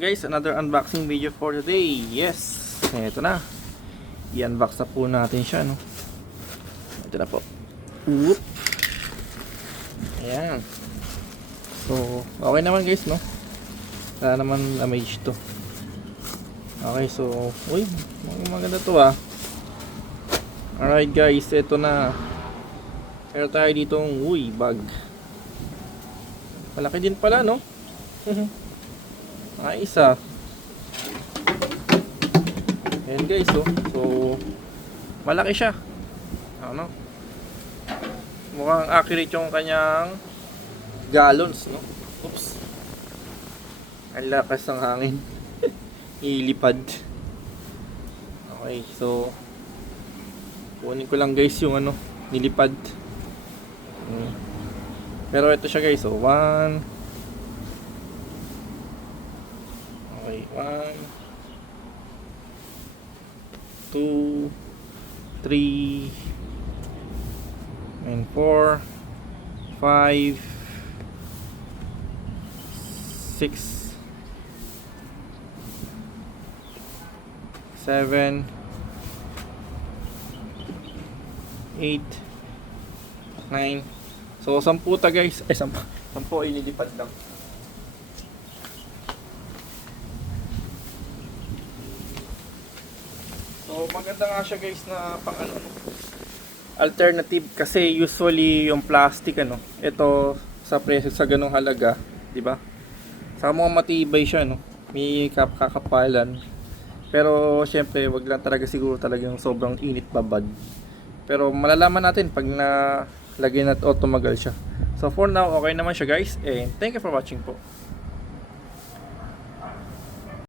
Guys, another unboxing video for today. Yes, ito na. I-unbox na po natin siya, no? Ito na po. Whoop. Ayan. So, okay naman guys, no? Wala naman damage to. Okay, so, uy, maganda to ah. Alright guys, ito na. Meron tayo ditong, bag. Malaki din pala, no? Isa. Ayan guys, oh. So, malaki siya. Ano? Mukhang accurate yung kanyang gallons, no? Oops. Ang lakas ng hangin. Ilipad. Okay, so kunin ko lang guys yung ano, nilipad. Pero ito siya guys, so 1. Okay, 1 2 3 and 4 5 6 7 8 9. So 10 ta guys. Ay 10 ay nilipad lang. So maganda nga siya guys na pang ano, alternative kasi usually yung plastic ano, ito sa presyo sa ganung halaga, di ba? Sa mga matibay siya no, may kakapalan. Pero syempre wag lang talaga siguro talagang sobrang init babad. Pero malalaman natin pag na lagyan at o tumagal siya. So for now okay naman siya guys, and thank you for watching po.